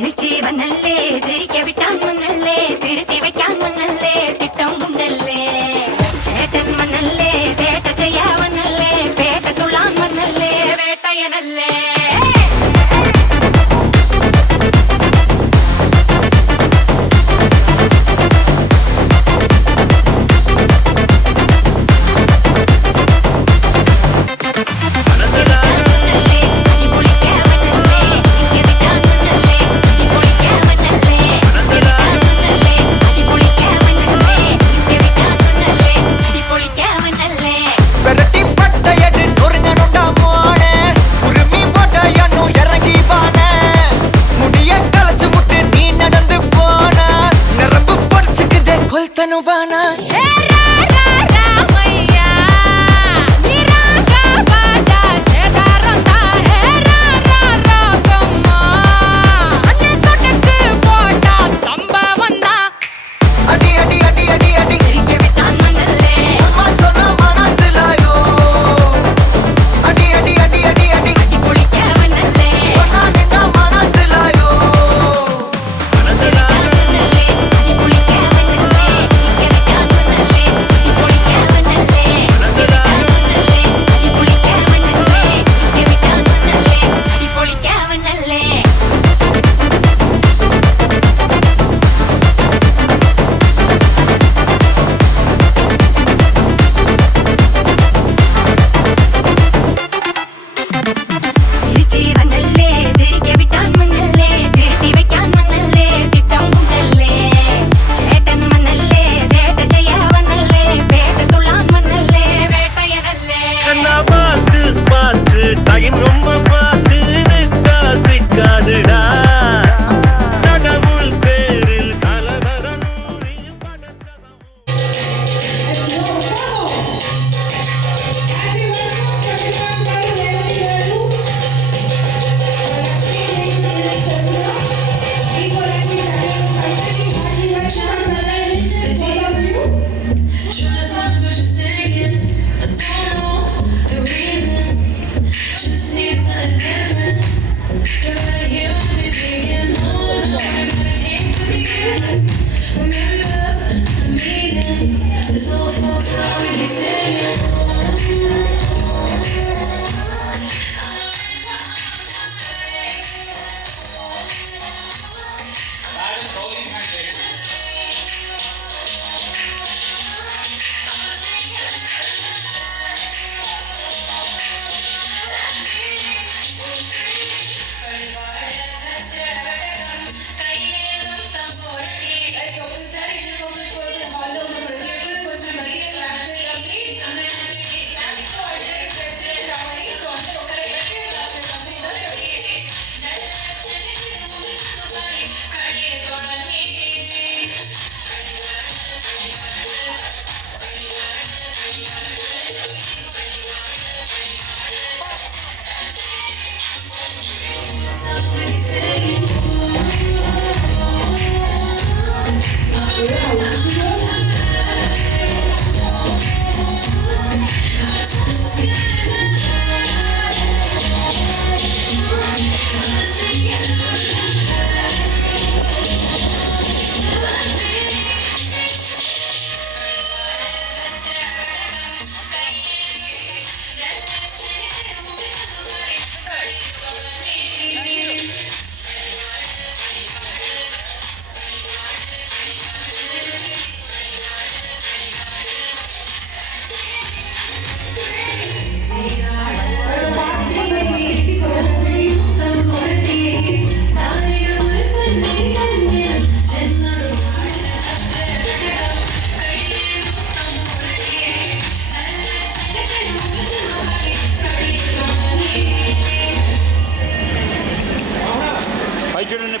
തിരിച്ചീവനല്ലേ തിരികെ വിട്ടാൻ വന്നല്ലേ തിരുത്തി വെക്കാൻ വന്നല്ലേ തിട്ടം ഉണ്ടല്ലേ ചേട്ടൻ വന്നല്ലേ ചേട്ട ചെയ്യാവന്നല്ലേ പേട്ട തുള്ളാൻ വന്നല്ലേ വേട്ടയനല്ലേ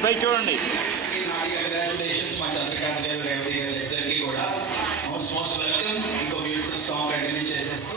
పై చూడండి. కంగ్రాచులేషన్స్ మా చంద్రకాంత్ గారు రేవతి గారు ఇద్దరికి కూడా మోస్ట్ వెల్కమ్. ఇంకో బ్యూటిఫుల్ సాంగ్ కంటిన్యూ చేసేస్తూ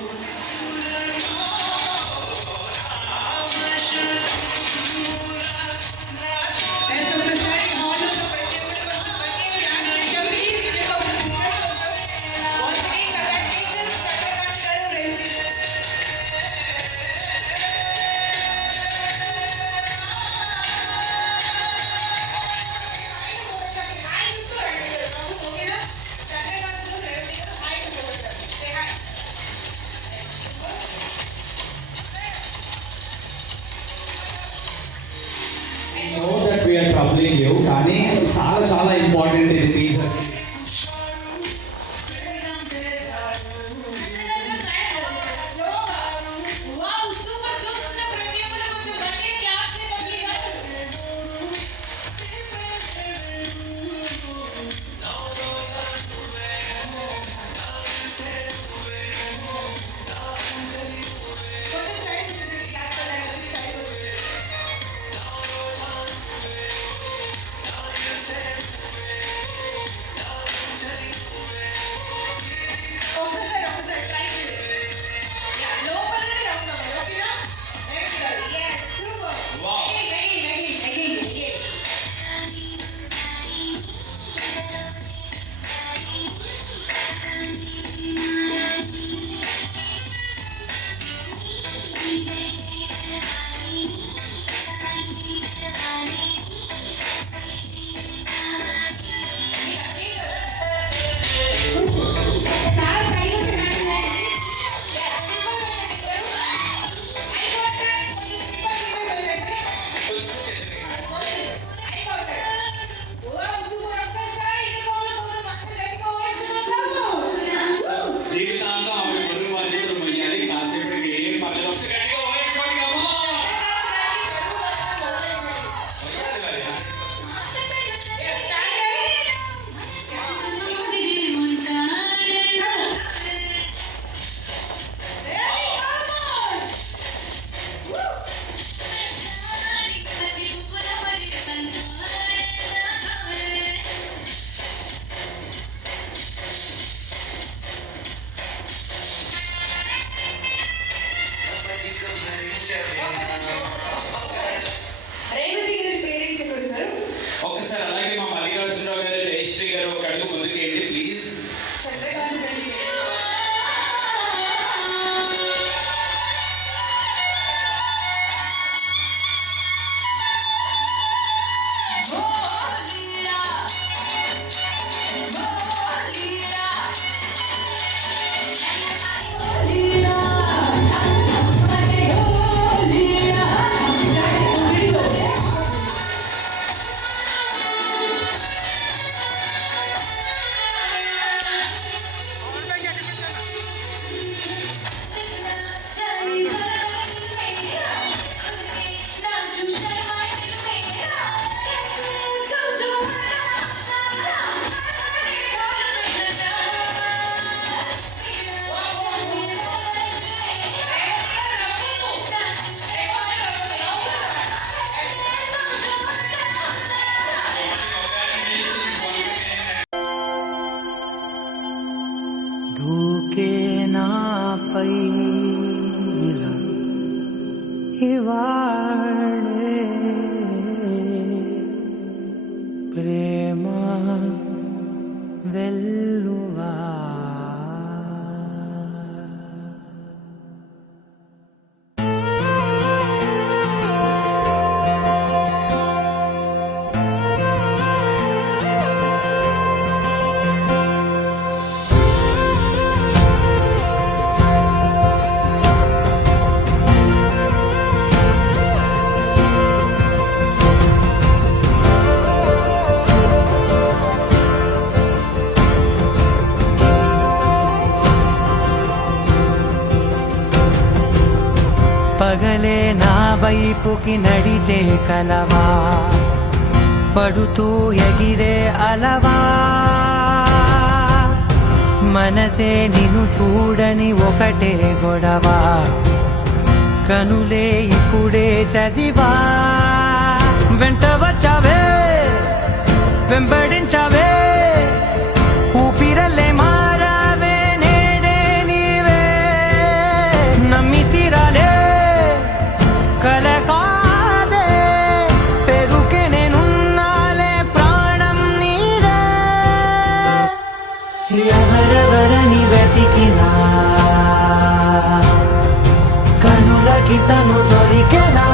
I know that we are troubling you, కానీ చాలా చాలా ఇంపార్టెంట్ ఇది టీజర్. జీవితాంతం ఆమె బరువు బాధ్యతలు మొయ్యాలి. కాసేపటికి ఏం పర్లేదు, ఒకసారి గట్టిగా ఓవేసుకోండి, come on. మొయ్యాలి మరి, 100%. రేవతి గారి పేరెంట్స్ ఎక్కడ ఉన్నారు? ఒక్కసారి అలాగే మా మల్లికార్జునరావు గారు, జయశ్రీ గారు ఒక అడుగు ముందుకేయండి ప్లీజ్. చంద్రకాంత్ గారి దూకే నాపైల ఇవాళే ప్రేమ వెల్లువా పగలే నా వైపుకి నడిచే కలవా పడుతూ ఎగిరే అలవా మనసే నిన్ను చూడని ఒకటే గొడవ కనులే ఇప్పుడే చదివా వెంట వచ్చావే వెంబడించావే ఊపిరలే మారావే నేడే నీవే నమ్మి తీరాలే కలకాదే పెరుకే నేనున్నాలే ప్రాణం నీదే ఎవరెవరని వెతికినా కనులకి తను దొరికెనా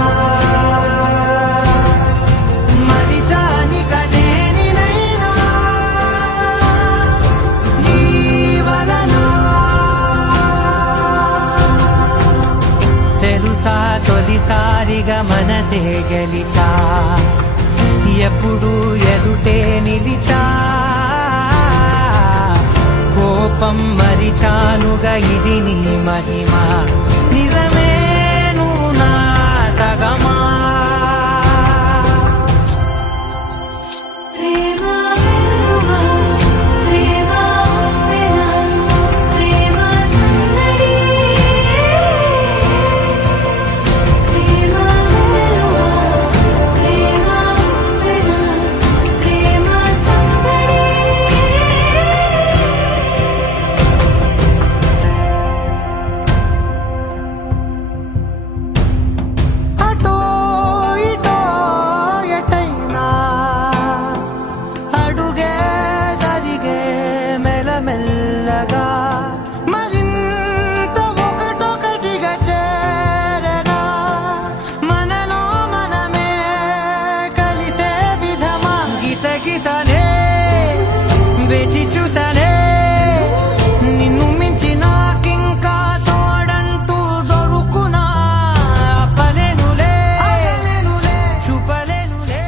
మరిచాని కనేనినైనా నీ వలన తెలుసా తొలిసారిగా మనసే గెలిచా ఎప్పుడు ఎదుటే నిలిచా కోపం మరిచానుగా ఇది నీ మహిమ నిజమే నువ్వు నా సగమా ప్రేమ వెలువ ప్రేమ వెన ప్రేమ సందడి ప్రేమ వెలువ ప్రేమ వెన ప్రేమ సందడి అటో ఇటో ఎటైనా అడుగే జరిగే మెల్లమెల్లగా మరింత ఒకటొకటిగా చేరగా మనలో మనమే కలిసే విధమా గితగిసనే వేచి చూసనే నిన్ను మించి నాకింకా తోడంటూ దొరుకునా అప్పలేనులే చూపలేనులే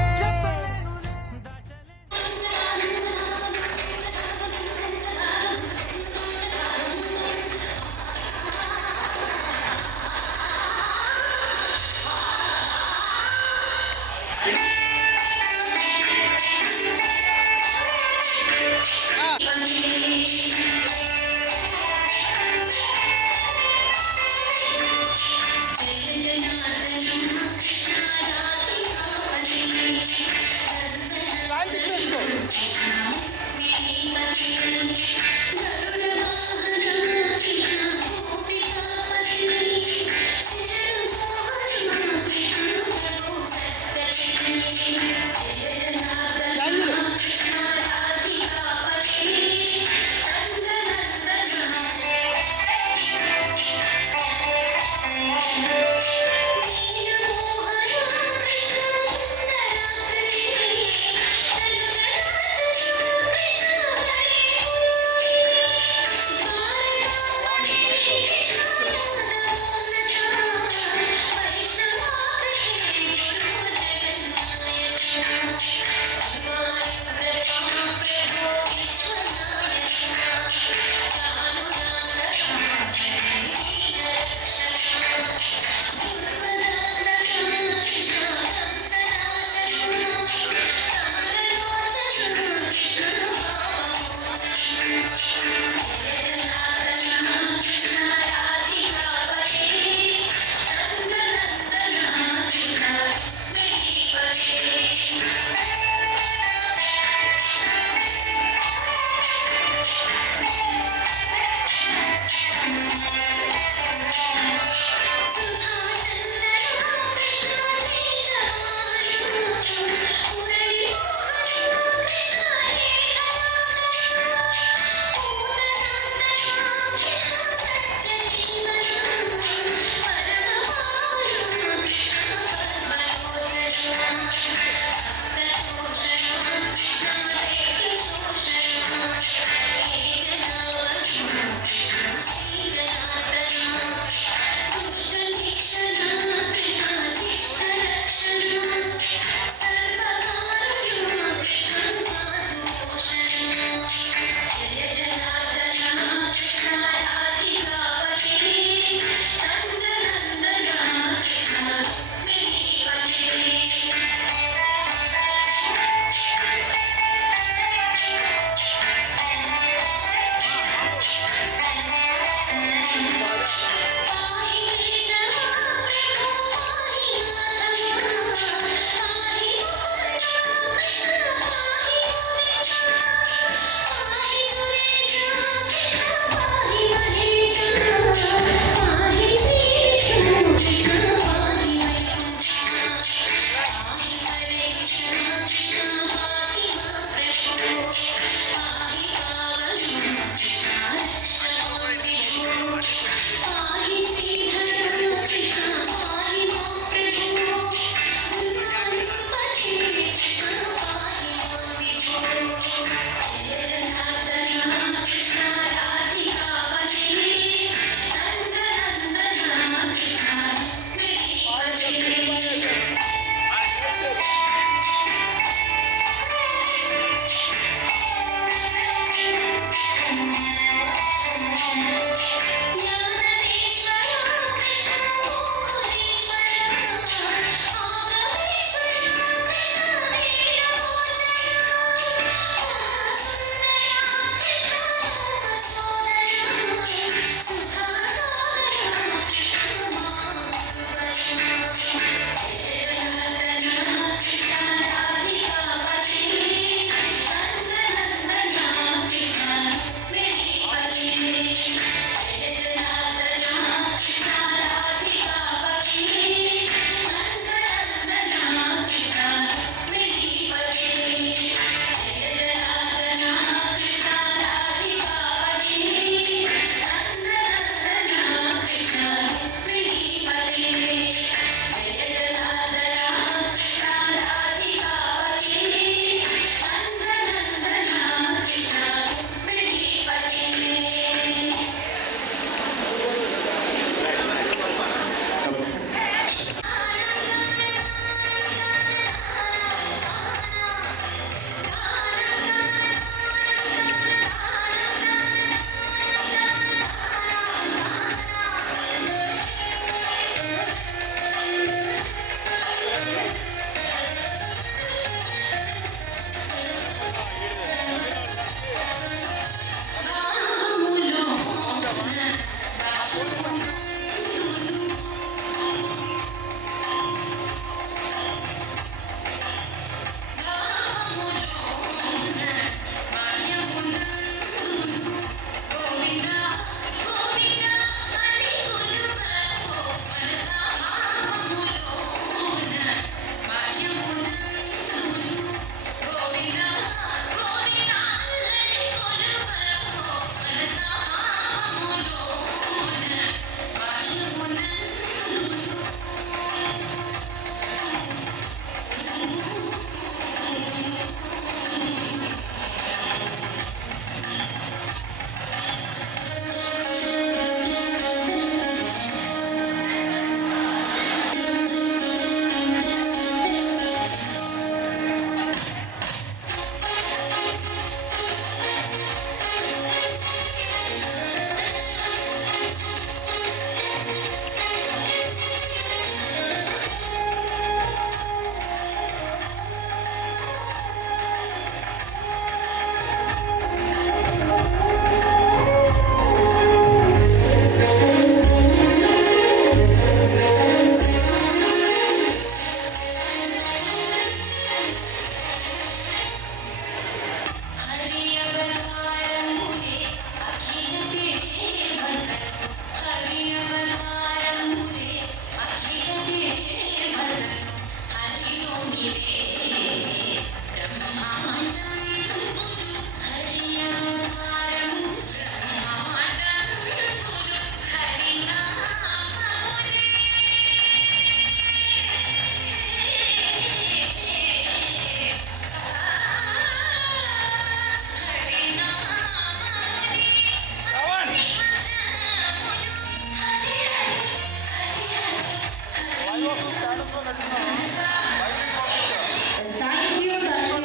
థ్యాంక్ యూ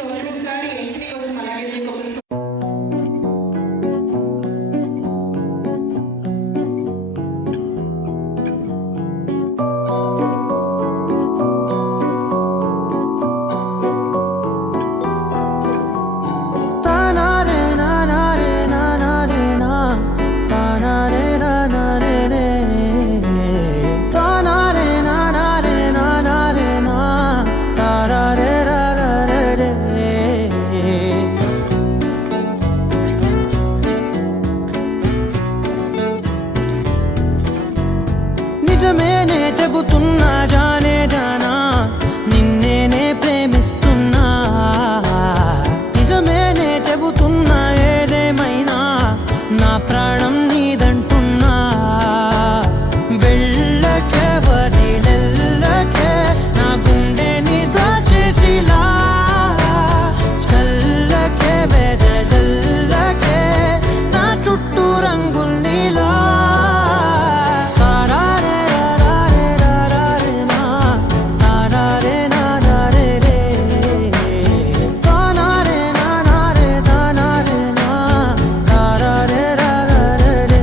ఒక్కసారి ఎంట్రీ కోసం అలాగే మీకు ఒక తానారే నానారే నానారే నా తానారే నానారే రే తానారే నానారే నానారే నా తారారే రారారే రే నిజమేనే చెబుతున్నా జానే జానా నిన్నేనే ప్రేమిస్తున్నా నిజమేనే చెబుతున్నా ఏదేమైనా నా ప్రాణం నీదంటున్నా వెళ్ళకే వదిలెల్లకే నా గుండెని దాచేసిలా చల్లకే వెదజల్లకే నా చుట్టూ రంగుల్నిలా తారారే రారారే రారారే నా తారారే నారారే రే తానారే నానారే తానారే నా తారారే రారారే రే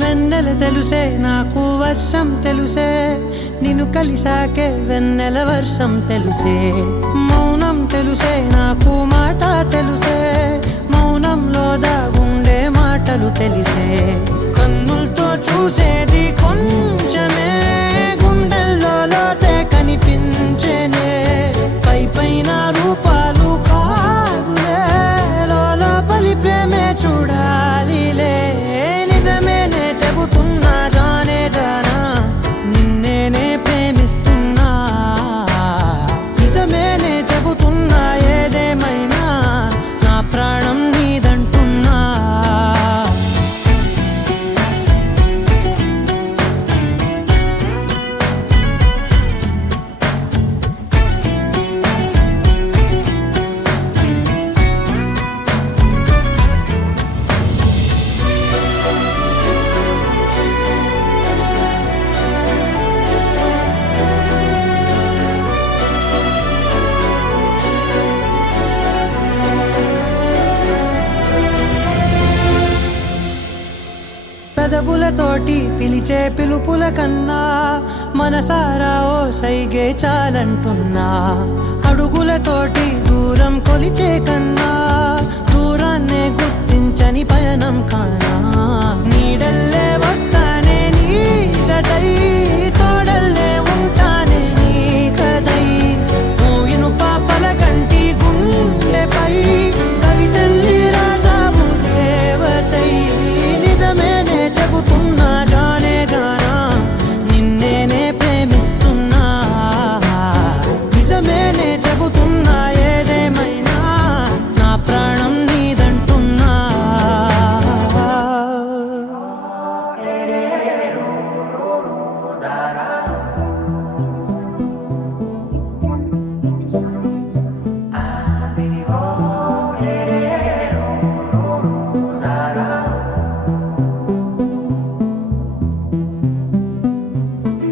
వెన్నెల తెలుసే నాకు వర్షం తెలుసే నిన్ను కలిసాకే వెన్నెల వర్షం తెలుసే మౌనం తెలుసే నాకు మాట తెలుసే మౌనంలో దాగుండే మాటలు తెలిసే కన్నులతో చూసేది కొంచెమే గుండెల్లో లోతే కనిపించేనే పై పైన రూపాలు కాదులే లోపలి ప్రేమే చూడాలిలే నిజమేనే చెబుతున్నా జానే జానా నిన్నేనే ప్రేమిస్తున్నా నిజమేనే చెబుతున్నా ఏదేమైనా నా ప్రాణం నీదంటున్నా పెదవులతోటి పిలిచే పిలుపుల కన్నా మనసారా ఓ సైగే చాలంటున్నా అడుగులతోటి దూరం కొలిచే కన్నా దూరాన్నే గుర్తించని పయనం కానా నీడల్లే వస్తానే నీ జతై తోడల్లే ఉంటానే నీ కదై మోయిను పాపల కంటి గుండెపై కవితల్లి రాసావు దేవతై నిజమేనే చెబుతున్నా జానే జానా నిన్నేనే ప్రేమిస్తున్నా నిజమేనే చెబుతున్నా ఏదేమైనా నా ప్రాణం నీదంటున్నా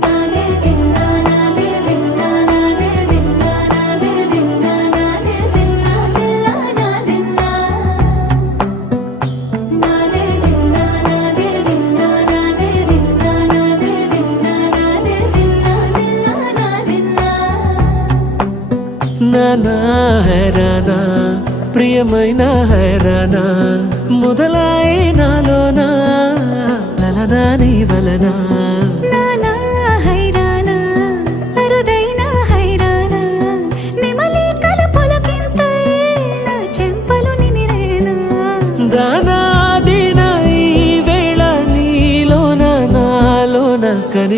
నాదే దిన్నా నాదే దిన్నా నాదే దిన్నా నాదే దిన్నా నాదే దిన్నా దిల్లా నాదిన్నా నాదే దిన్నా నాదే దిన్నా నాదే దిన్నా నాదే దిన్నా నాదే దిన్నా దిల్లా నాదిన్నా నానా హైరానా ప్రియమైన హైరానా మొదలై నాలోనా లలనా నీ వలనా నానా హైరానా అరుదైన హైరానా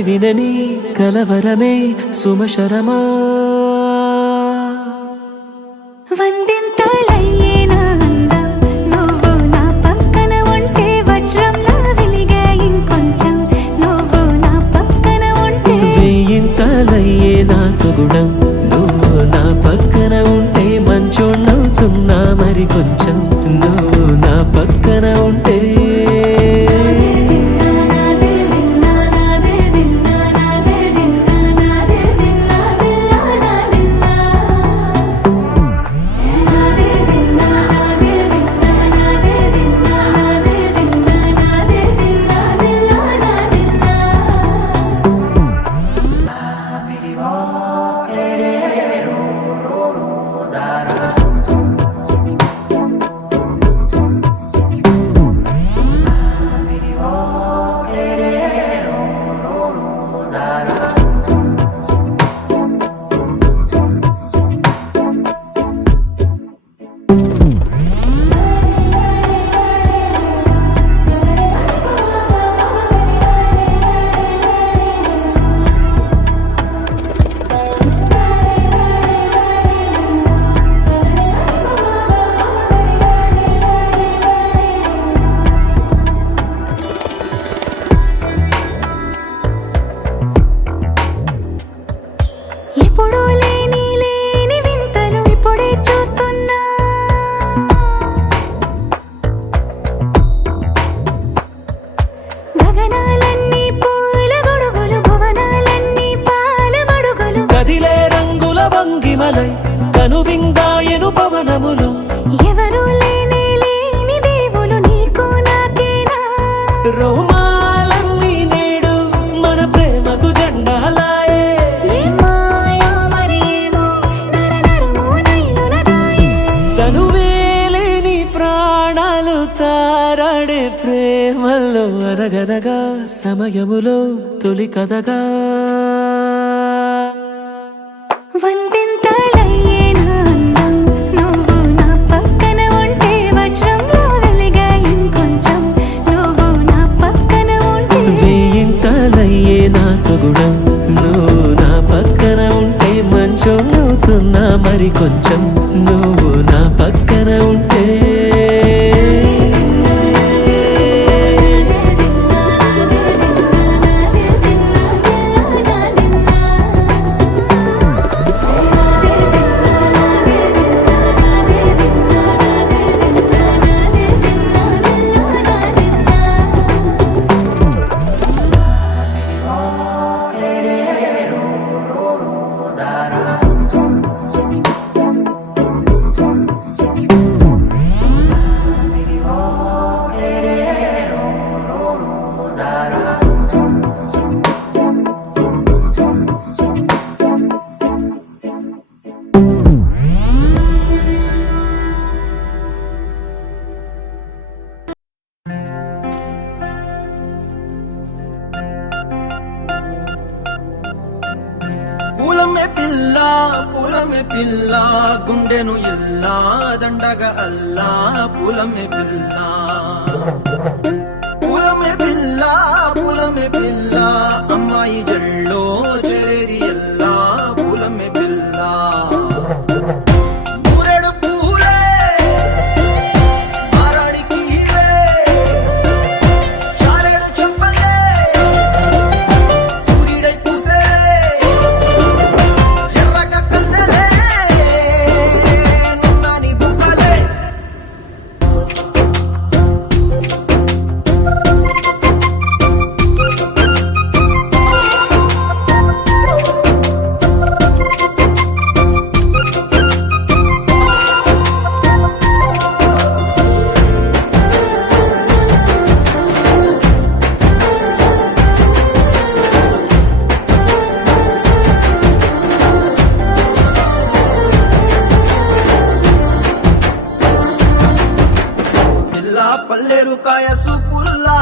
వినని కలవరమే సుమశరమా వందింతలయ్యేనా అందం నువ్వు నా పక్కన ఉంటే వజ్రంలా వెలిగే ఇంకొంచెం నువ్వు నా పక్కన ఉంటే వెయ్యింతలయ్యే నా సుగుణం నువ్వు నా పక్కన ఉంటే మంచోణ్ణవుతున్నా మరి కొంచెం నువ్వు నా పక్కన ఉంటే ఎప్పుడూ లేని లేని వింతలు ఇప్పుడే చూస్తున్నా గగనాలన్నీ పూల గొడుగులు భువనాలన్నీ పాల మడుగులు కదిలే రంగుల భంగిమలై కనువిందాయను పవనములు ఎవరూ లేని లేని దేవులు నీకు నాకేనా రోమాలన్నీ నేడు మన ప్రేమకు జెండాలాయే ఏ మాయో మరి ఏమో నరనరమో నైలున దాయే తనువేలేని ప్రాణాలు తారాడే ప్రేమల్లో అనగనగా సమయములో తొలి కథగా వందింతలయ్యేనా అందం నువ్వు నా పక్కన ఉంటే వజ్రంలా వెలిగే ఇంకొంచెం నువ్వు నా పక్కన ఉంటే వెయ్యింతలయ్యే నా సుగుణం నువ్వు నా పక్కన ఉంటే మంచోణ్ణవుతున్నా మరి కొంచెం నువ్వు నా పక్కన ఉంటే పూలమే పిల్ల గుండెను ఇల్లా దండగ అల్లా పూలమే పిల్ల పూలమే పిల్ల అమ్మాయి జల్లో చెరేది ఎల్లా పూలమే పిల్ల ఊరెడు పూలే మారాడికి చారెడు చెప్పలే సూర్యుడై పూసే ఎర్రగ కందలే నున్నాని బుక్కలే పల్లెరుకాయ సూపుల్లా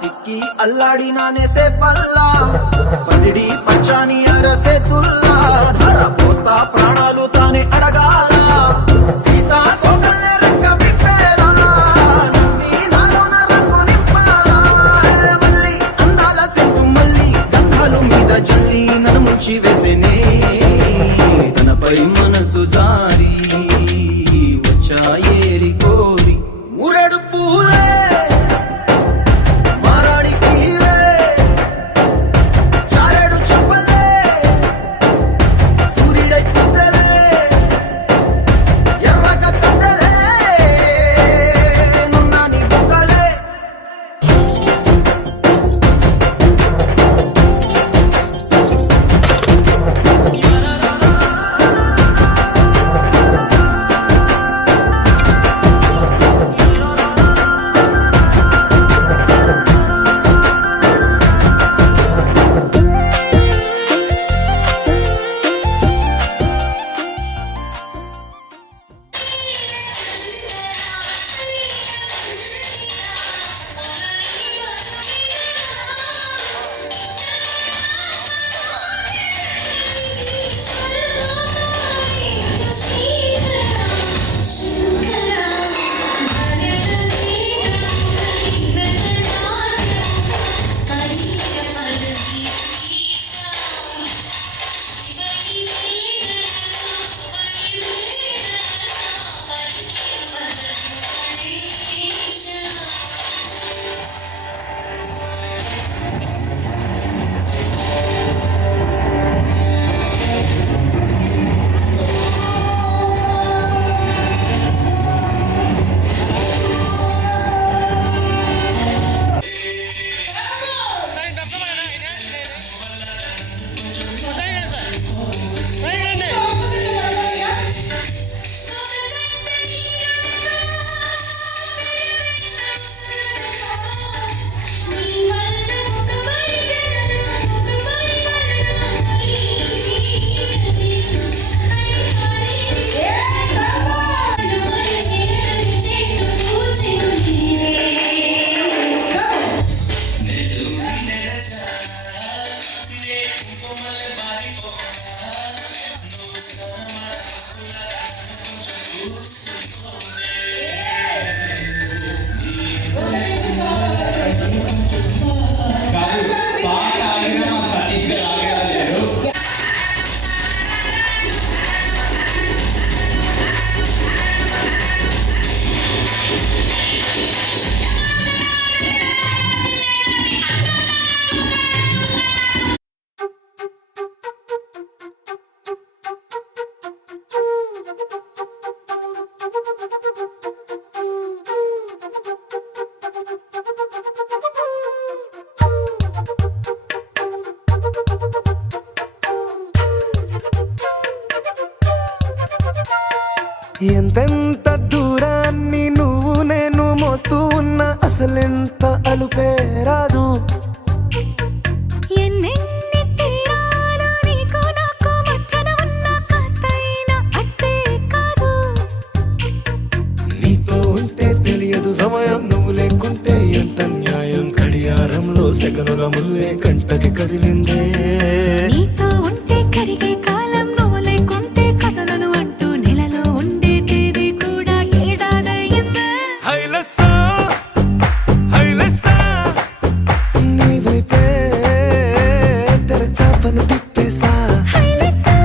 సిక్కి అల్లాడినానే సే పల్లా పసిడి పచ్చాని అరసే తుల్లా ధర పోస్తా ప్రాణాలు తానే అడగాల సీతా కోకల్లే రెక్క విప్పేలా నమ్మి నాలోన రంగు నింపాలా మల్లి అందాల సెట్టు మల్లి గంధ మనసు జారి వచ్చాయేరి కోరి మురడు పూలే మారాడికి చారెడు చెప్పలే సూర్యుడై కుసలే ఎర్రగ కట్టలే నున్నాని బుక్కలే పాట ఆడినా మా సతీష్ గారు ఆగలేరు. ఎంతెంత దూరాన్ని నువ్వు నేను మోస్తూ ఉన్నా అసలెంత అలుపే రాదు. ఎన్నెన్ని తీరాలు నీకు నాకు మధ్యన ఉన్న కాస్తైనా అట్టే కాదు. నీతో ఉంటే తెలియదు సమయం, నువ్వు లేకుంటే ఎంత న్యాయం. గడియారంలో సెకనుల ముల్లే కంటకి కదిలిందే. నీతో ఉంటే కరిగే కాలం, నువ్వు లేకుంటే కథలను అంటూ నెలలో ఉండే తేదీ కూడా ఏడాదయ్యిందే. హైలెస్సా హైలెస్సా నీ వైపే తెరచాపను తిప్పేసా. హైలెస్సా,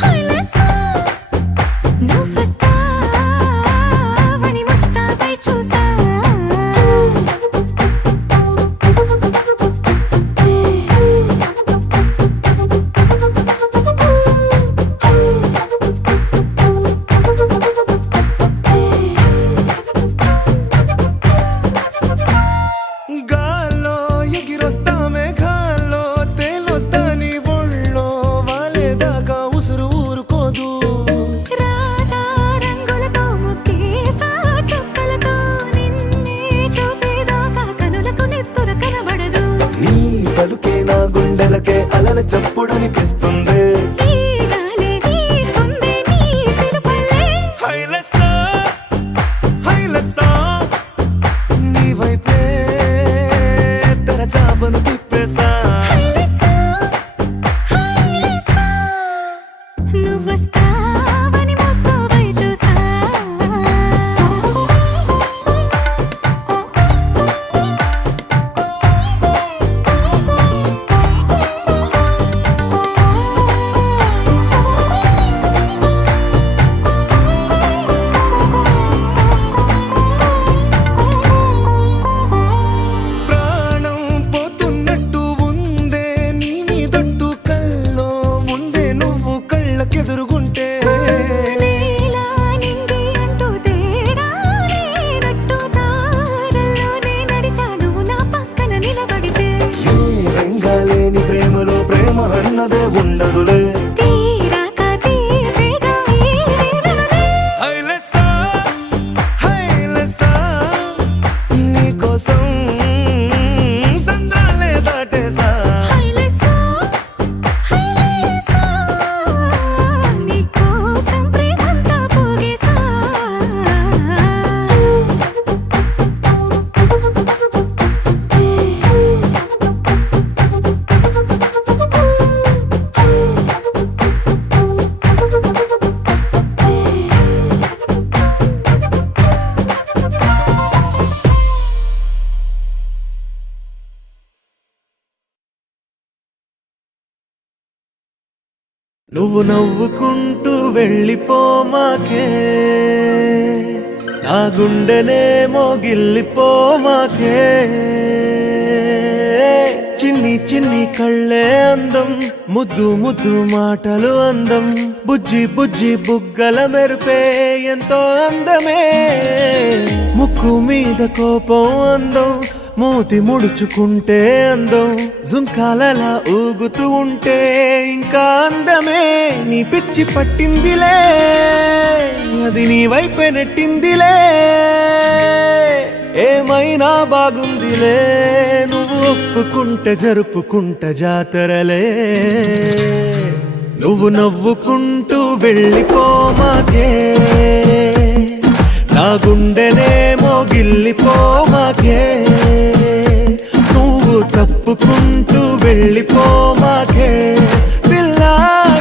హైలెస్సా, నువ్వొస్తావని ముస్తాబై చూసా. గాల్లో ఎగిరొస్తా మేఘాల్లో తేలొస్తా నీ ఒళ్ళో వాలేదాకా ఉసురు ఊరుకోదు. రాజా రంగులతో ముక్కేసా చుక్కలతో నిన్నే చూసేదాకా కనులకు నెత్తురు కనబడదు. నీ పలుకే నా గుండెలకే అలల చప్పుడనిపిస్తుంది. ఈ గాలే వీస్తుంది నీ పిలుపులే. హైలెస్సా హైలెస్సా నీ వైపే తెరచాపను తిప్పేసా. హైలెస్సా, హైలెస్సా, నువ్వొస్తావని ముస్తాబై చూసా. నీలా నింగి అంటూ తేడా లేనట్టు దారుల్లోనే నడిచాను నా పక్కన నిలబడితే ఏ వెంగాలేని ప్రేమలో ప్రేమ అన్నదే ఉండదులే తీరాక తీపేగా ఈ వేదనలే నీకోసం సంద్రాలే దాటేసా హైలెసా హైలెసా నీకోసం ప్రేమంతా పోగేసా నువ్వు నవ్వుకుంటూ వెళ్ళిపోమాకే నా గుండెనే మోగిల్లిపోమాకే చిన్ని చిన్ని కళ్ళే అందం ముద్దు ముద్దు మాటలు అందం బుజ్జి బుజ్జి బుగ్గల మెరుపే ఎంతో అందమే ముక్కు మీద కోపం అందం మూతి ముడుచుకుంటే అందం జుంకాలలా ఊగుతూ ఉంటే ఇంకా అందమే నీ పిచ్చి పట్టిందిలే అది నీ వైపే నెట్టిందిలే ఏమైనా బాగుందిలే నువ్వు ఒప్పుకుంటే జరుపుకుంటే జాతరలే నువ్వు నవ్వుకుంటూ వెళ్ళిపోమాకే నా గుండెనే మోగిల్లిపోమాకే నువ్వు తప్పుకుంటూ వెళ్ళిపోమాకే పిల్ల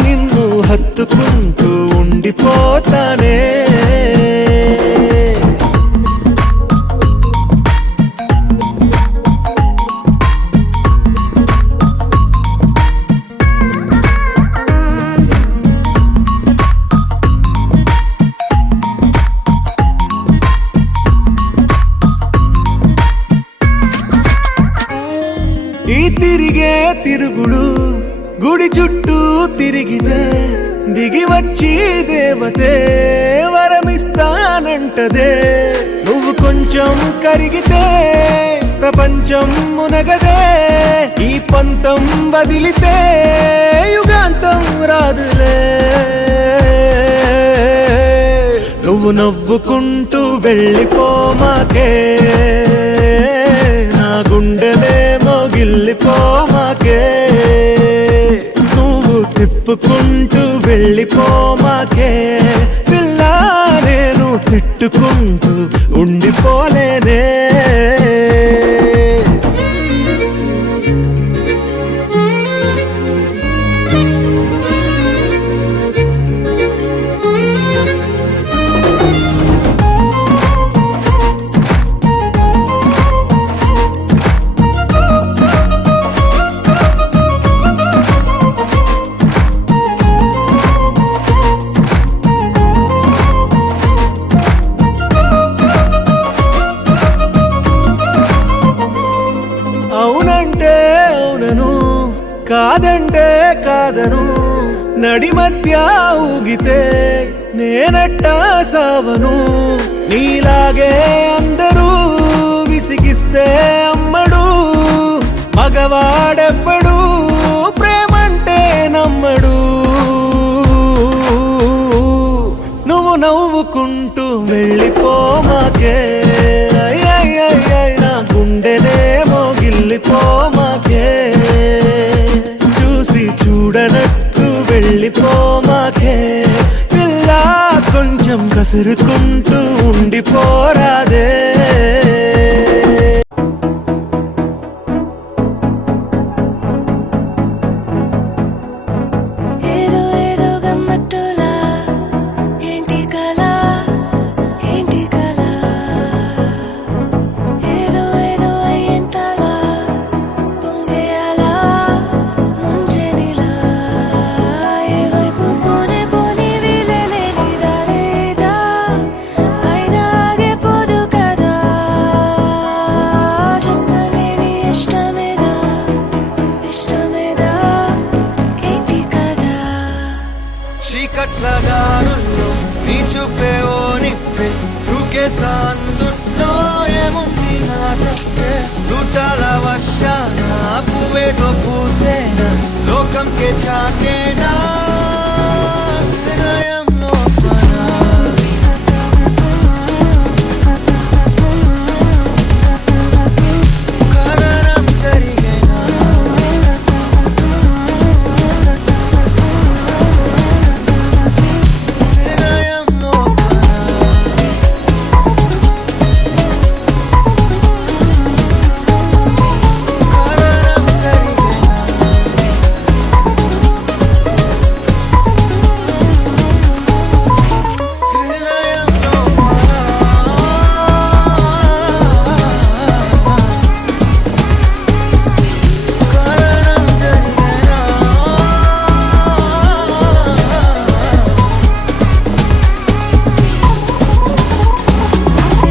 నిన్ను హత్తుకుంటూ ఉండిపోతానే ఈ తిరిగే తిరుగుడు గుడి చుట్టూ తిరిగితే దిగి వచ్చి దేవతే వరమిస్తానంటదే నువ్వు కొంచెం కరిగితే ప్రపంచం మునగదే ఈ పంతం వదిలితే యుగాంతం రాదులే నువ్వు నవ్వుకుంటూ వెళ్ళిపోమాకే నా గుండెనే మోగిల్లిపోమాకే నువ్వు తిప్పుకుంటూ వెళ్ళిపోమాకే పిల్ల నేను తిట్టుకుంటూ ఉండిపోలేనే అవునంటే అవునను కాదంటే కాదను నడి మధ్య ఊగితే నేనట్టా సావను నీలాగే అందరూ విసిగిస్తే అమ్మడు మగవాడెవ్వడు ప్రేమంటే నమ్మడు నువ్వు నవ్వుకుంటూ వెళ్ళిపోమాకే నా గుండెనే మోగిల్లిపోమాకే చూసి చూడనట్టు వెళ్ళిపోమాకే పిల్ల కొంచెం కసురుకుంటూ ఉండిపోరాదే ఏదో ఏదో గమ్మత్తులా ఏంటి కల ఏంటి కల ఏదో ఏదో అయ్యేంతలా పొంగేయాలా ముంచెనిలా ఏ వైపు పోనే పోని వీలలేని దారేదా అయినా ఆగిపోదు కదా దారుల్లో నీ చూపే ఓ నిప్పే దూకేసా అందుట్లో ఏముంది నా తప్పే నూటాల వర్షాన పువ్వేదో పూసేనా లోకంకే చాటేనా హృదయంలో ఖననం జరిగేనా హృదయంలో ఖననం జరిగేనా హృదయంలో ఖననం జరిగేనా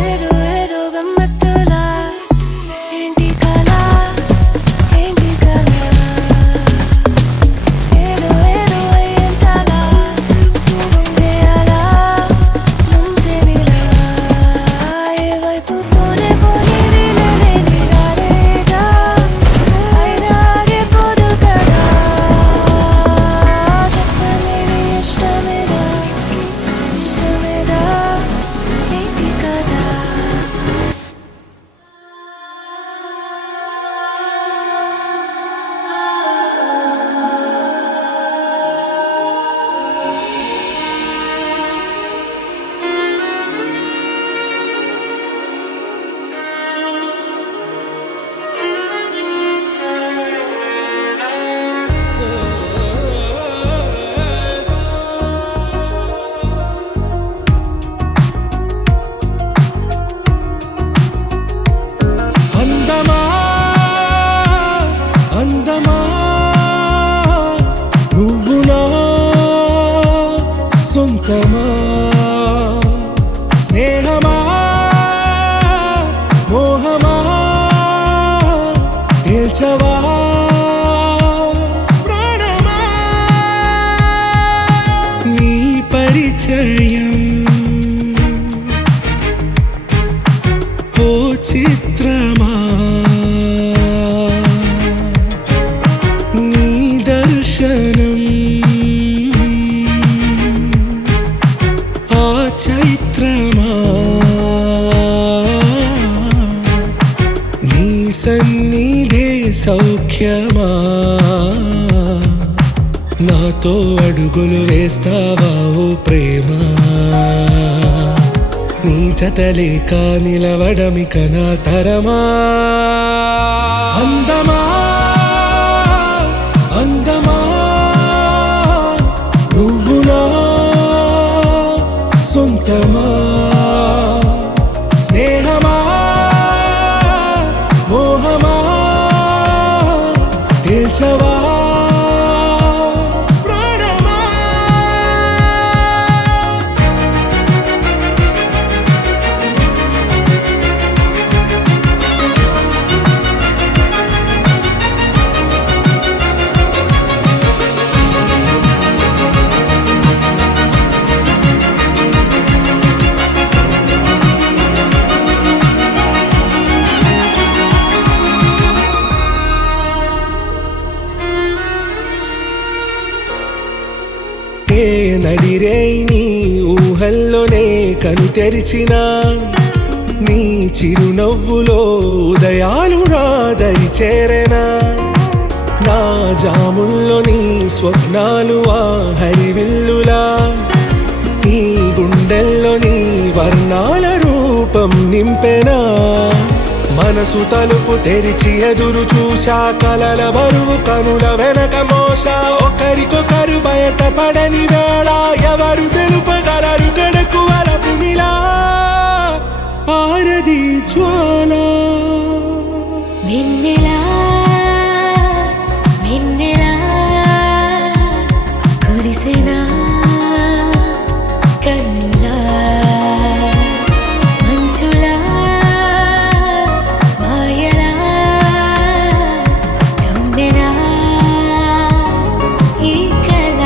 ఏదో ఏదో గమ్మత్తులా ఏంటి కళ ఏంటి కళ ఏదో ఏదో అయ్యేంతలా ఉండే అలా ముంచెనిలా ఏ వైపు పోనే పోనీ లేని రాలేదా అయినా ఆగిపోదు కదా చెప్పలేని ఇష్టమేదా ఏంటి కదా అందమా అందమా నువ్వు నా సొంతమా స్నేహమా మోహమా తేల్చవా ప్రాణమా నీ పరిచయం ఓ చిత్రమా నీ దర్శనం ఆ చైత్రమా నీ సన్నిధే సౌఖ్యమా నాతో అడుగులు వేస్తావా ఓ ప్రేమ నీ జతలేక నిలవడమిక నా తరమా అందమా అందమా నువ్వు నా సొంతమా స్నేహమా మోహమా తేల్చవా ప్రాణమా ఏ నడిరే నీ ఊహల్లోనే కను తెరిచిన నీ చిరునవ్వులో ఉదయాలు రాదరి చేరెనా నా జాముల్లో నీ స్వప్నాలు ఆ హరివిల్లులా ఈ గుండెల్లో నీ వర్ణాల రూపం నింపెనా మనసు తలుపు తెరిచి ఎదురు చూశా కలల బరువు కనుల వెనక మోసా ఒకరికొకరు బయట పడని వేళ ఎవరు తెలుపగలరు గడకు వలపునిలా ఆరది జ్వాల వెన్నెలా వెన్నెలా కురిసెనా కన్నులా మంచులా మాయలా గమ్మెనా ఈ కళ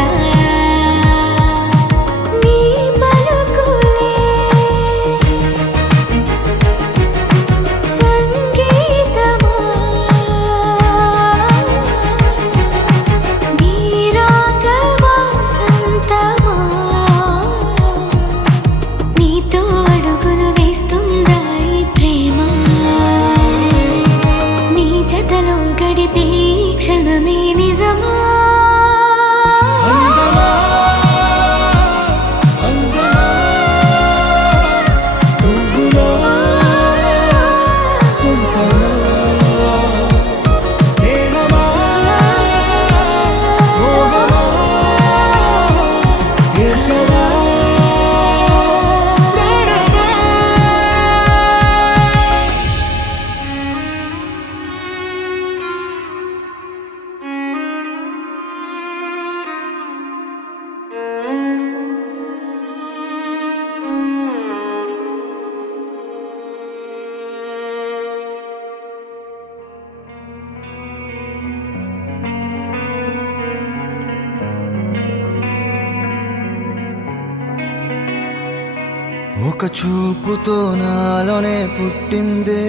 ఒక చూపుతో నాలోనే పుట్టిందే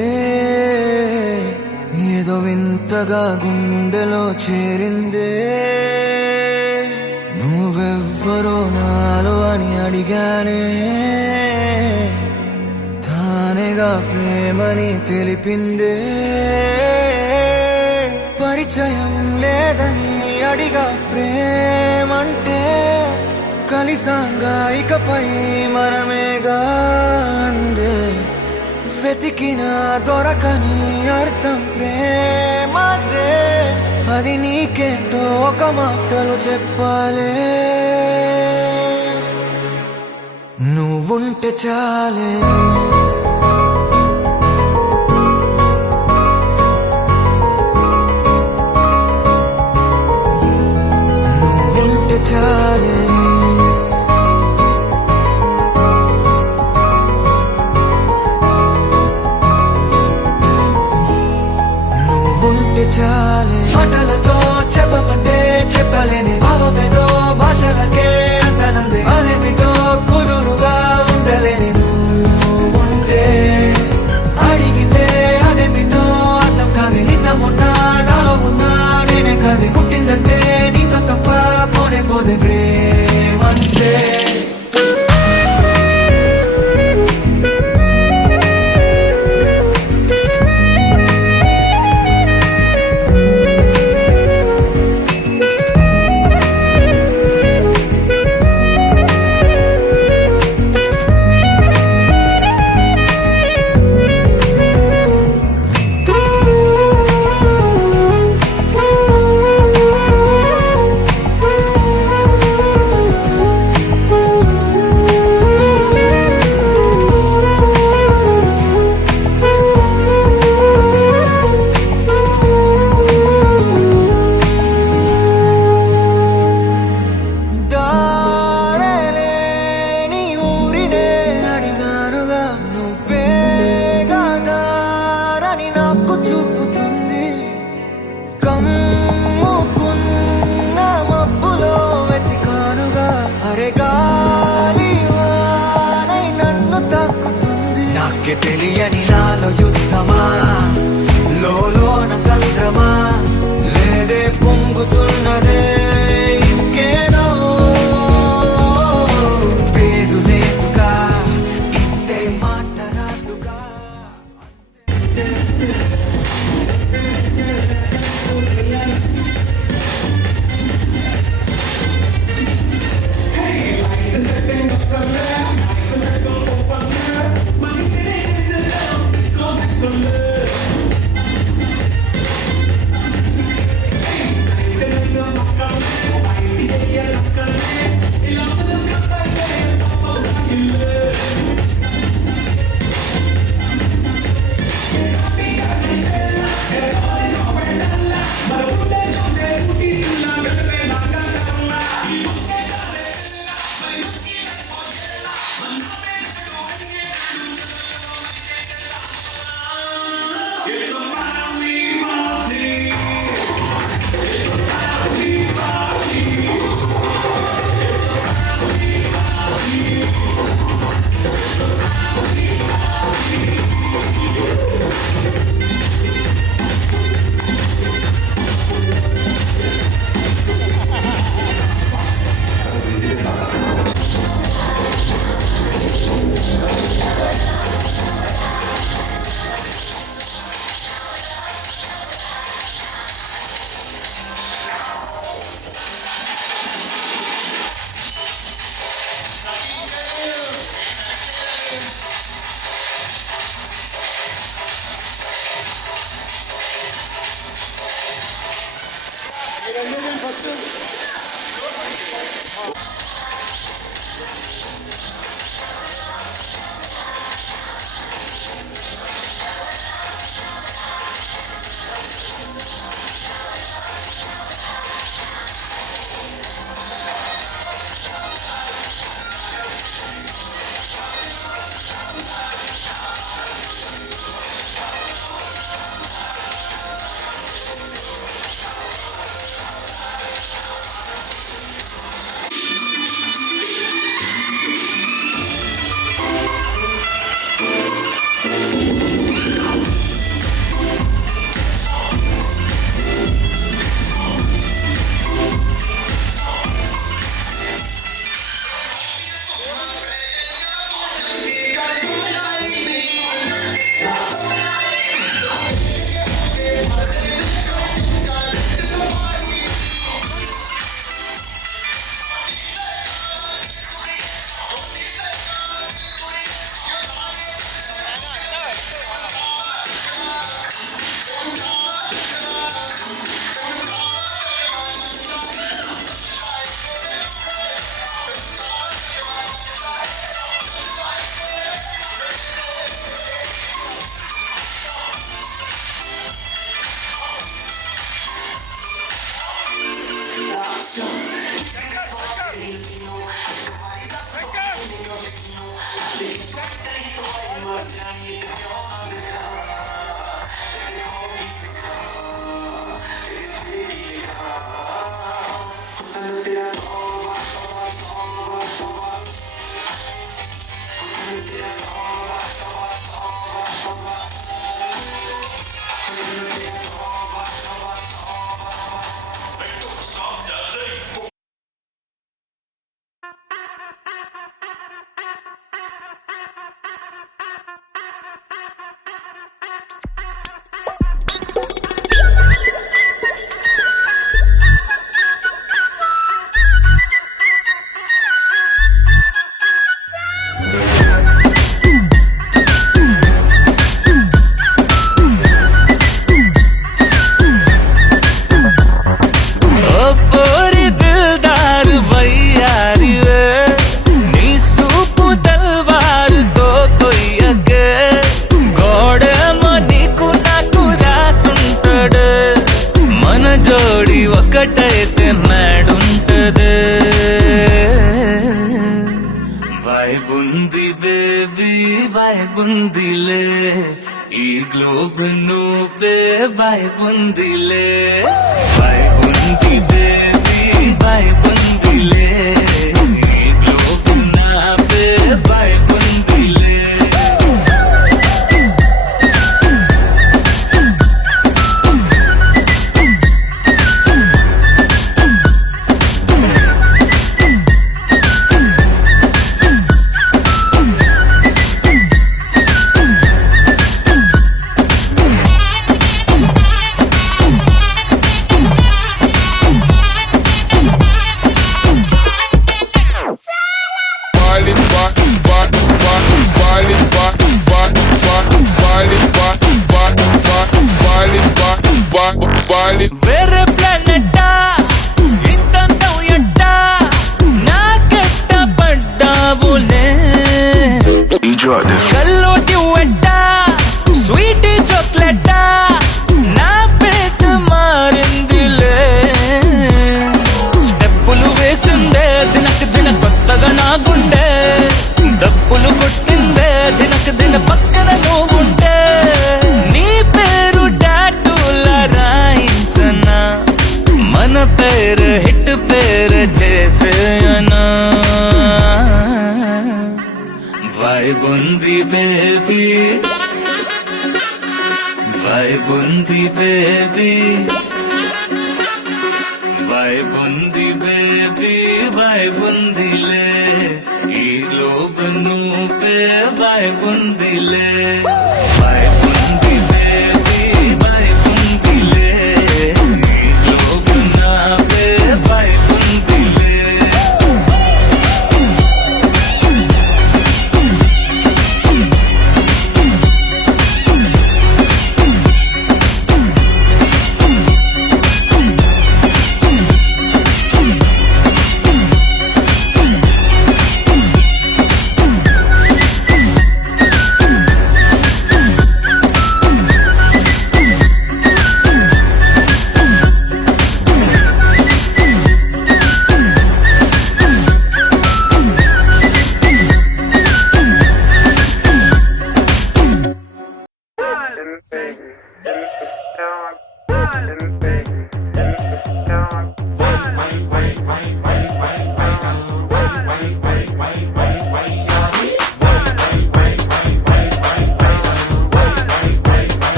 ఏదో వింతగా గుండెలో చేరిందే నువ్వెవ్వరో నాలో అని అడిగానే తానేగా ప్రేమని తెలిపిందే పరిచయం లేదని అడిగా ప్రేమంటే కలిసాంగా ఇకపై మనమేగా అందే వెతికిన దొరకని అర్థం ప్రేమదే అది నీకేంటో ఒక మాటలు చెప్పాలే నువ్వుంటే చాలే నువ్వుంటే చాలే నువ్వుంటే చాలే మాటలతో చెప్పమంటే చెప్పలేని భావమేదో భాషలకే అందనందే అదేమిటో కుదురుగా ఉండలేని నువ్వుంటే అడిగితే అదేమిటో అర్థం కాదు నిన్న మొన్న నాలో ఉన్నా నేనే కాదు పుట్టిందంటే నీతో తప్ప పోనే పోదే ప్రేమంతే తెలియని నాలో యుద్ధమా లోన సంద్రమా లేదే పొంగుతున్నదే ఇంకేదో పేరు లేదుగా ఇంతే మాట్లాడుగా ఒకటైతే నాడుంటదే వైబుంది బేబీ వైబుందిలే ఈ గ్లోబ్ నువ్వే వైబుందిలే వైబుంది బేబీ వైబుందిలే ఈ గ్లోబ్ నావే వైబుందిలే వేరే ప్లానెట్టా ఇంతంతం ఎట్టా నాకెట్ట పడ్డావులే కల్లోటి వెట్టా స్వీటీ చాక్లెట్టా నా పేట మారిందిలే స్టెప్పులు వేసిందే దినకు దిన కొత్తగా నా గుండె డప్పులు కొట్టిందే దినకు దిన పక్కన నువ్వుంటే నీ పేరు టాటూల రాయించనా మన పేరు హిట్ పేరు చేసేయనా వైబుంది బేబీ వైబుంది బేబీ వైబుంది బేబీ వైబుందిలే ఈ గ్లోబ్ నువ్వే వైబుందిలే వైబుంది బేబీ వైబుందిలే ఈ గ్లోబ్ నావే వైబుందిలే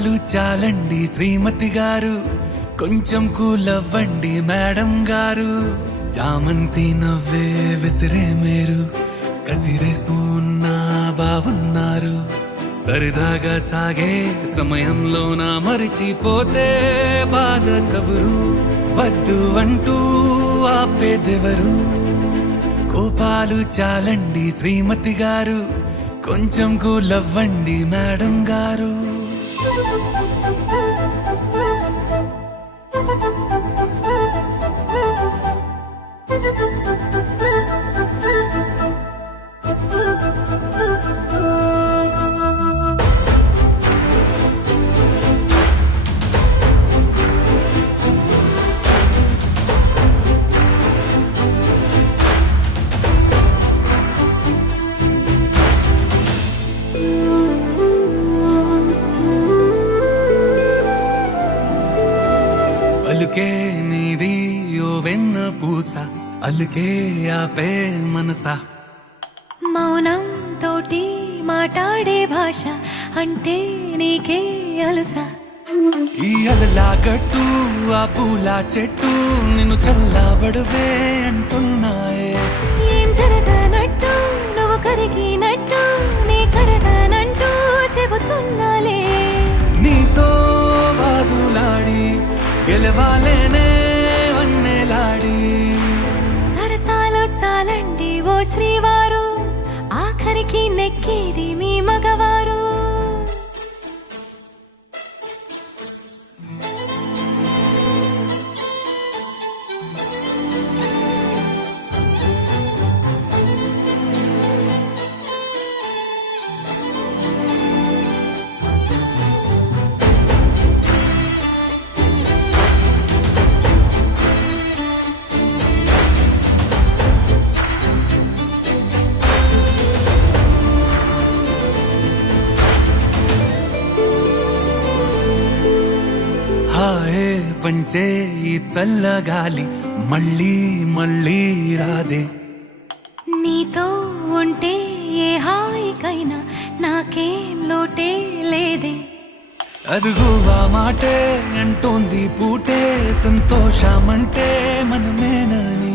కోపాలు చాలండి శ్రీమతి గారు, కొంచెం కూలవ్వండి మేడం గారు. చామంతి నవ్వే విసిరే మేరు, కసిరేస్తూ ఉన్నా బావున్నారు. సరదాగా సాగే సమయంలోన మరిచిపోతే బాధ కబురు, వద్దు అంటూ ఆపేదెవరు. కోపాలు చాలండి శ్రీమతి గారు, కొంచెం కూలవ్వండి మేడం గారు. అలుకే నీది ఓ వెన్న పూస, అలుకే ఆపే మనసా. మౌనం తోటి మాట్లాడే భాష అంటే నీకే అలుసా. ఈ అలలా గట్టు ఆ పూల చెట్టు నిన్ను చల్లబడువే అంటున్నాయే. ఏం జరగనట్టు నువ్వు కరిగినట్టు నీ కరగనంటూ చెబుతున్నాలే. నీతో వాదులాడి గెలవాలేనే వన్నెలాడి. సరసాలు చాలండి ఓ శ్రీవారు, ఆఖరికి నెక్కేది మీ మగవారు. హాయే పంచే ఈ చల్లగాలి మళ్ళీ మళ్ళీ రాదే. నీతో ఉంటే ఏ హాయికైనా నాకేం లోటే లేదే. అదుగు ఆ మాటే అంటోంది పూటే, సంతోషమంటే మనమేనని.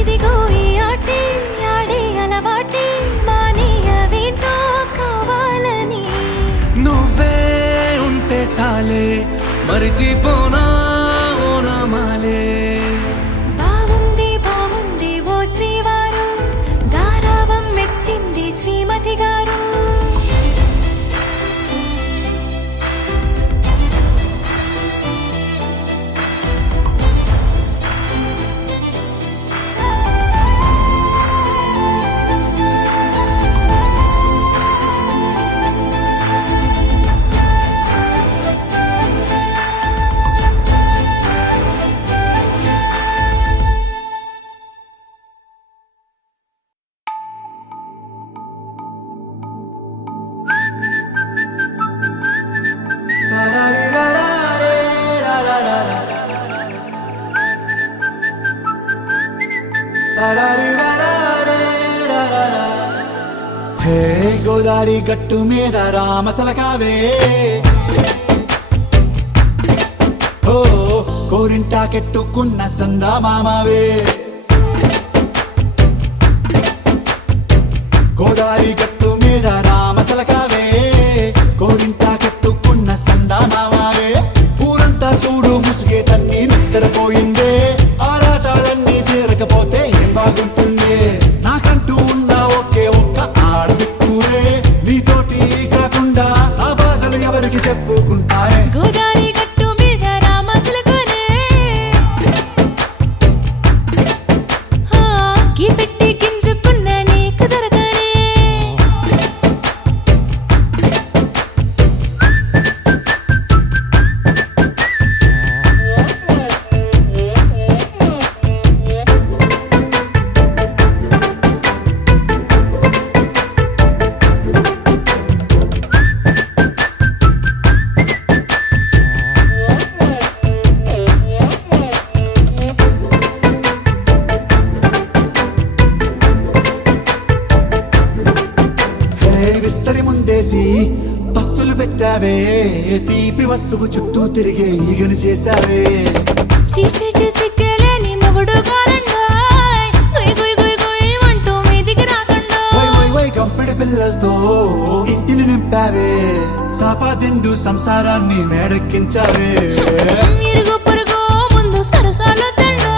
ఇదిగో ఈ ఆటే ఆడే అలవాటే మానేయవేంటో కావాలని. నువ్వే ఉంటే చాలే మరిచిపోనా ఓనమాలే. బాగుంది బాగుంది ఓ శ్రీవారు, గారాబం మెచ్చింది శ్రీమతి గారు. హే గోదారి గట్టు మీద రామసలకావే, ఓ కోరింటాకెట్టుకున్న సందా మామావే. గోదారి గట్టు మీద రామసలకావే, కోరింటాకెట్టుకున్న సందా మామావే. ఊరంతా చూడు ముసుగే తన్ని నిద్రపోయిందే, ఆరాటాలన్నీ తీరకపోతే ఏం బాగుంటుందే. నాకంటూ ఉన్న ఒకే ఒక్క ఆడదిక్కురే, నీతోటి కాకుండా నా బాధలు ఎవరికి చెప్పుకుంటారే. గోదారి గట్టు మీద రామసలకునే, కీ పెట్టి గింజుకున్న నీకు దొరకనే. విస్తరి ముందేసి పస్తులు పెట్టావే తీపి వస్తువు చుట్టూ తిరిగే ఈగలు చేశావే చీచీ సిగ్గలేని మొగుడు కారండాయ్ గుయ్ గుయ్ గుయ్ గుయ్ అంటూ మీదికి రాకుండా వై గంపెడి పిల్లలతో ఇంటిని నింపావే సాపాదిండు సంసారాన్ని మేడెక్కించావే ఇరుగు పొరుగు ముందు సరసాలు తిండా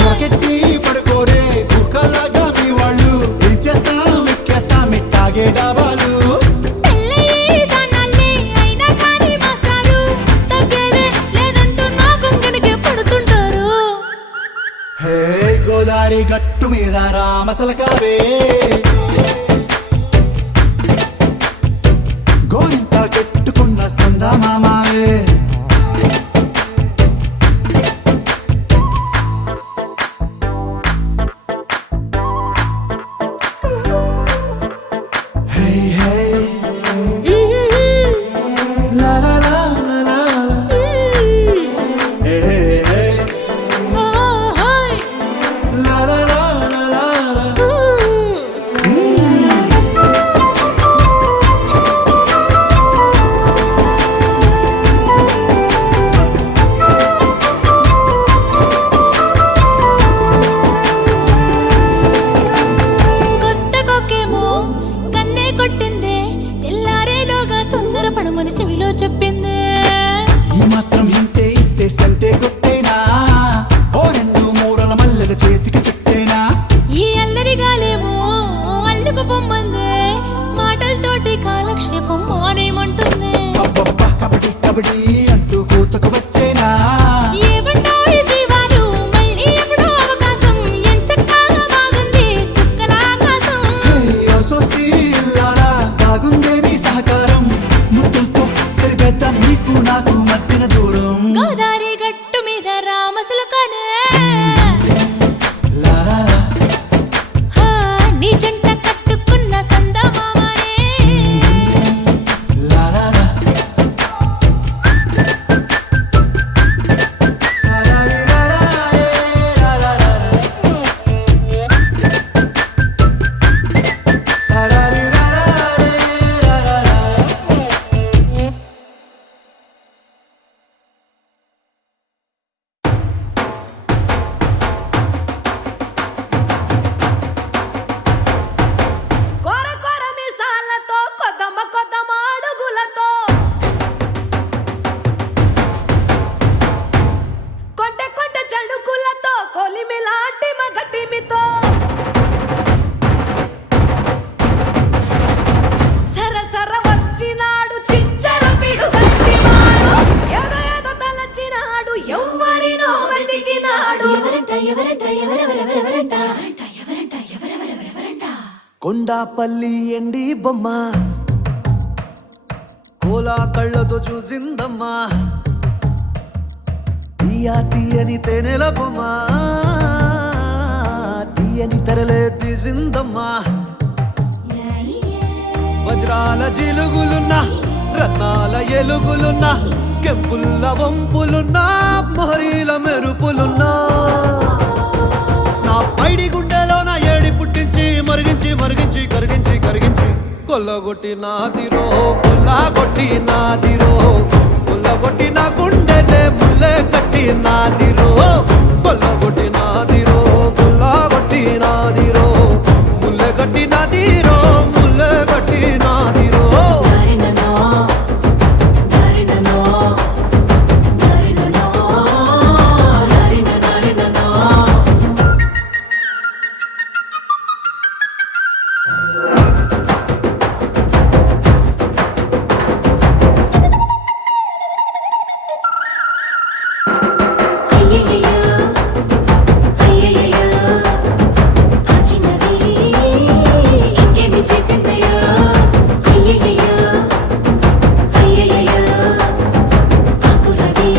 పొరకెట్టి పడుకోరే కుక్కలాగా మీ వాళ్ళు ఏం చేస్తాం ఎక్కేస్తాం ఇట్టాగే డాబాలు పెళ్ళయి దానాల్ని అయినా కానీ మాస్తారు తగ్గేదే లేదంటూ నా కొంగనికి పడుతుంటారు హే గోదారి గట్టు మీద రామసలకావే గోరింట కట్టుకున్న సందా మామావే హే హే లా లా లా లా లా లా. హే హే హే లా లా లా లా లా లా. కొత్త కొక్కేమో కన్నే కొట్టిందే తెల్లారేలోగా తొందర పడమని చెవిలో చెప్పిందే ఈ మాత్రం ఇంటే ఇస్తే సంటే కొట్టేనా ఓ రెండు మూరల మల్లెల చేతికి చుట్టేనా ఈ అల్లరి గాలేమో అల్లుకు పొమ్మందే మాటలతోటి కాలక్షేపం మానేమంటుంది అబ్బబ్బా కబడ్డీ కబడ్డీ అంటూ కూతకు వచ్చేనా ఏమంటాయి జీవాలు మళ్ళీ ఎప్పుడో అవకాశం ఎంచక్కా బాగుంది చుక్కల ఆకాశం హే అసోసి ఇల్లారా బాగుందే నీ సహకారం ముద్దులతో సరిపెద్దాం నీకు నాకు మధ్యన దూరం గోదారి గట్టు మీద రామసులకనే లా లా లా. నీ జంట కట్టుకున్న సందమామనే లా లా లా. లా లా రీ లా లా రే లా లా లా లా. లా లా రీ లా లా రే లా లా లా. కొర కొర మిసాలతో కొద్దమ కొద్దమ అడుగులతో కొంటె కొంటె చడుకులతో కొలిమిలాంటి మగటిమితో సర సర వచ్చినాడు చిచ్చర పిడు గట్టివాడు ఏదో తలచినాడు ఎవ్వరినో వెతికినాడు ఎవరంట ఎవరంట ఎవరెవరెవరెవరంట ఎవరంట ఎవరెవరెవరెవరంట కొండాపల్లి ఎండి బొమ్మ కోలా కళ్ళతో చూసిందమ్మా తీయని తేనెల బొమ్మ తీయని తెరలే తీసిందమ్మా వజ్రాల జిలుగులున్న రత్నాల ఎలుగులున్న కెంపుల్ల వంపులున్న మొహరీల మెరుపులున్నా నా పైడి గుండెలో నా ఏడి పుట్టించి మరిగించి మరిగించి కరిగించి కరిగించి కొల్లగొట్టి నాదిరో కొల్లగొట్టి నాదిరో కొల్లగొట్టి నా గుండెనే ముల్లే కట్టి నాదిరో కొల్లగొట్టి నాదిరో కొల్లగొట్టి నాదిరో ముల్లె కట్టి నాదిరో ముల్లె కట్టి నాదిరో దారిననో దారిననో దారిననో దారిననో అయ్యయ్యో అయ్యయ్యో ఆచినది ఇంకేమి చేసిందయ్యో అయ్యయ్యో అయ్యయ్యో ఆకురది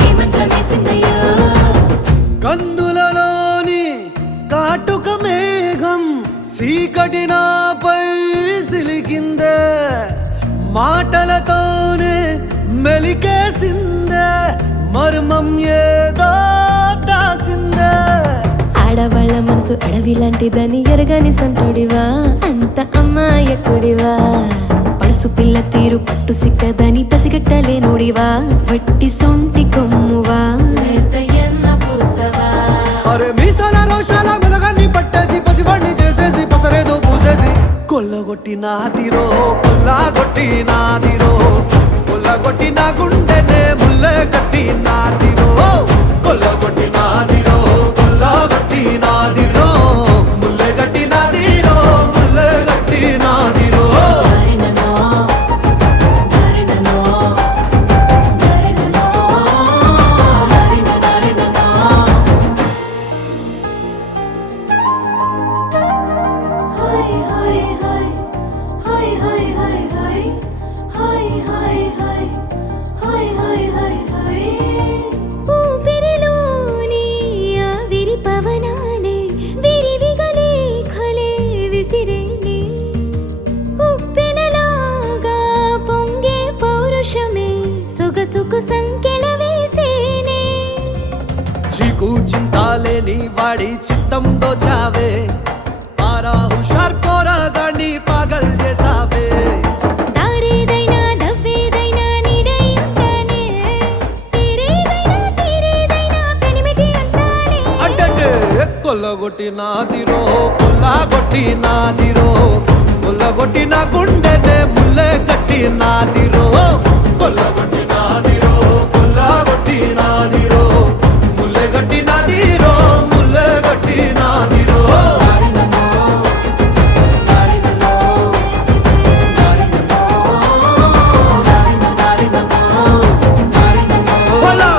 ఏ మంత్రం వేసిందయ్యో కందులలోని కాటుక మేఘం సీకటి నాపై సిలికిందే మాటలతోనే మెలికేసిందే మర్మం ఏదో దాసిందే ఆడవాళ్ళ మనసు అడవి లాంటిదని ఎరగని సంటుడివా అంత అమ్మాయకుడివా వయసు పిల్ల తీరు పట్టు సిక్కదని పసిగట్టలేనుడివా వట్టి సొంటి కొమ్మువా లేతయ్యన్న పూసవా అరే మీసాల రోషాల వెలగాన్ని పట్టేసి పసివాణ్ణి చేసేసి పసరేదో పూసేసి కొల్లగొట్టి నాదిరో కొల్లగొట్టి నాదిరో కొల్లగొట్టి నా గుండెనే ముల్లె కట్టి నాదిరో కొల్లగొట్టి నాదిరో కొల్లగొట్టి నాదిరో ముల్లె కట్టి నాదిరో ముల్లె కట్టి నాదిరో దారిననో దారిననో దారిననో దారిననో hi hi hi hi hi hi hi hi hi hi hi hi hi hi ఊపిరిలోని ఆవిరి పవనాలే విరివిగలే ఖలే విసిరేనే ఉప్పెనలాగా పొంగే పౌరుషమే సొగసుకు సంకెళ వేసేనే చీకు చింతాలేని వాడి చిత్తం దోచావే పారా హుషార్ పోరాగాన్ని పాగల్ చేసావే దారేదైనా దవ్వేదైనా నీడై ఉంటానే తీరేదైనా పెనిమిటి అంటానే అంటే కొల్లగొట్టి నాదిరో కొల్లగొట్టి నాదిరో కొల్లగొట్టి నా గుండెనే ముల్లె కట్టి నాదిరో కొల్లగొట్టి నాదిరో కొల్లగొట్టి నాదిరో ముల్లె కట్టి నాదిరో ముల్లె కట్టి నాదిరో హోలా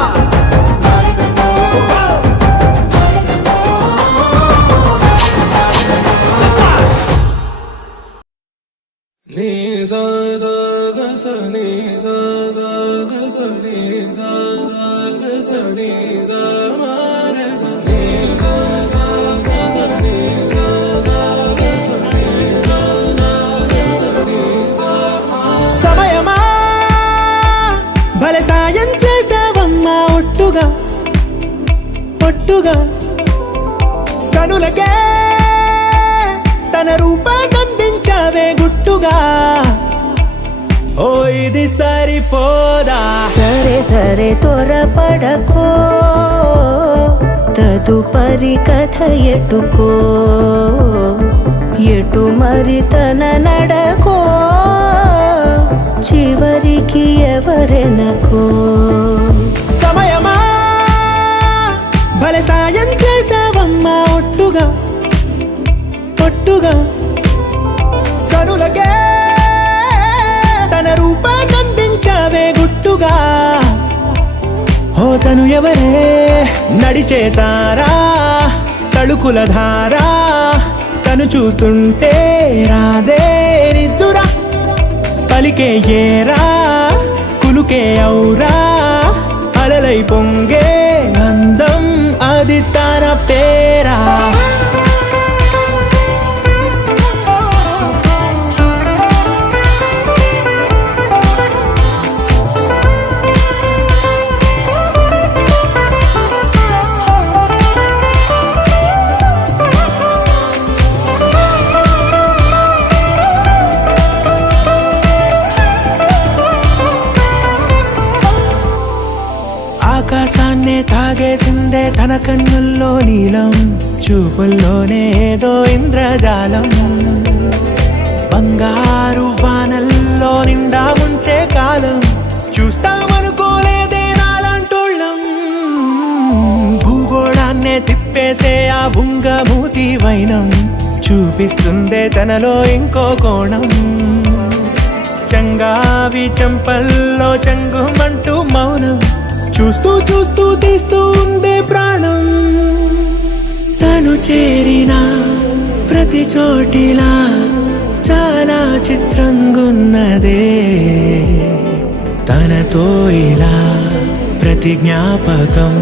సమయమా భలే సాయం చేసావమ్మా ఒట్టుగా ఒట్టుగా కనులకే తన రూపాన్నందించావే గుట్టుగా ఓ ఇది సరిపోదా సరే సరే త్వరపడకో తదుపరి కథ ఎటుకో ఎటు మరి తన నడకో చివరికి ఎవరెనకో సమయమా భలే సాయం చేసావమ్మా ఒట్టుగా ఒట్టుగా కనులకే తన రూపాన్నందించావే గుట్టుగా ఓ తను ఎవరే నడిచే తారా తళుకుల ధారా తను చూస్తుంటే రాదే నిద్దురా పలికే ఏరా కులుకే ఔరా అలలై పొంగే అందం అది తన పేరా ఆకాశాన్నే తాగేసిందే తన కన్నుల్లో నీలం చూపుల్లోనే ఏదో ఇంద్రజాలం బంగారు వానల్లో నిండా ముంచే కాలం చూస్తామనుకోలేదే నాలాంటోళ్ళం భూగోళాన్నే తిప్పేసే ఆ బుంగమూతి వైనం చూపిస్తుందే తనలో ఇంకో కోణం చంగావి చంపల్లో చంగుమంటూ మౌనం చూస్తూ చూస్తూ తీస్తూ ఉందే ప్రాణం తను చేరిన ప్రతి చోటిలా చాలా చిత్రంగున్నదే తనతో ఇలా ప్రతి జ్ఞాపకం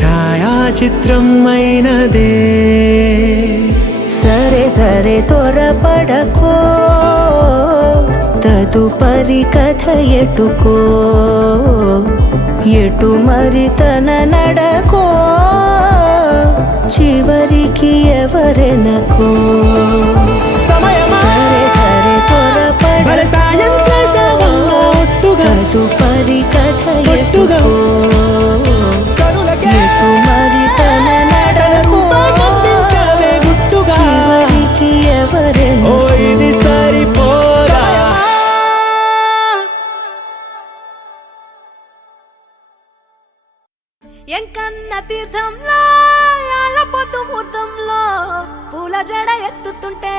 ఛాయాచిత్రం అయినదే సరే సరే త్వరపడకో తదుపరి కథ ఎటుకో ఎటు మరి తన నడకో చివరికి ఎవరెనకో సమయమా సరే సరే త్వరపడ భలే సాయం చివరి కథ ఎటుకో ఎటు మరి తన నడకో చివరికి ఎవరెను ఇది సరిపోదా ఎంకన్న తీర్థంలో పొద్దు ముహూర్తంలో పూల జడ ఎత్తుతుంటే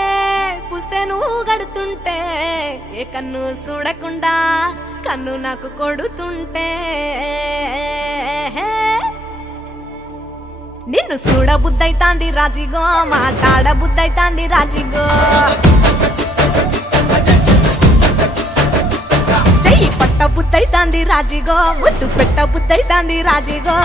పుస్తే నువ్వు గడుతుంటే ఏ కన్ను చూడకుండా కన్ను నాకు కొడుతుంటే నిన్ను చూడ బుద్ధైతాంది రాజిగో మాట్లాడ బుద్ధైతాంది రాజిగో చెయ్యి పట్ట బుద్ధైతాంది రాజిగో ముద్దు పెట్ట బుద్ధైతాంది రాజిగో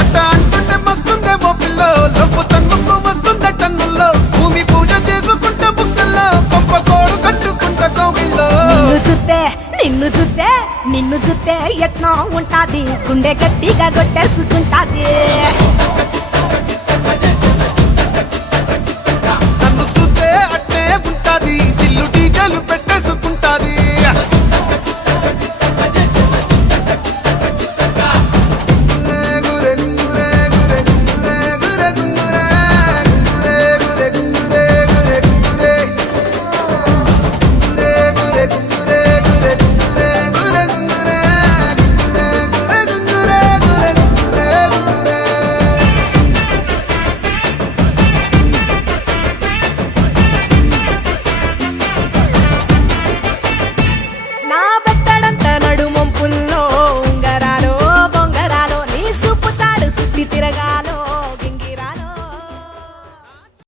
అట్ట అంటుంటే మస్తుందేమో పిల్లో లవ్వు తన్నుకు వస్తుందే టన్నుల్లో భూమి పూజ చేసుకుంటే బుక్కల్లో కొంప కోడు కట్టుకుంటే కోవిల్లో నిన్ను చూస్తే ఎట్నో ఉంటాది గుండె గట్టిగా కొట్టేసుకుంటాది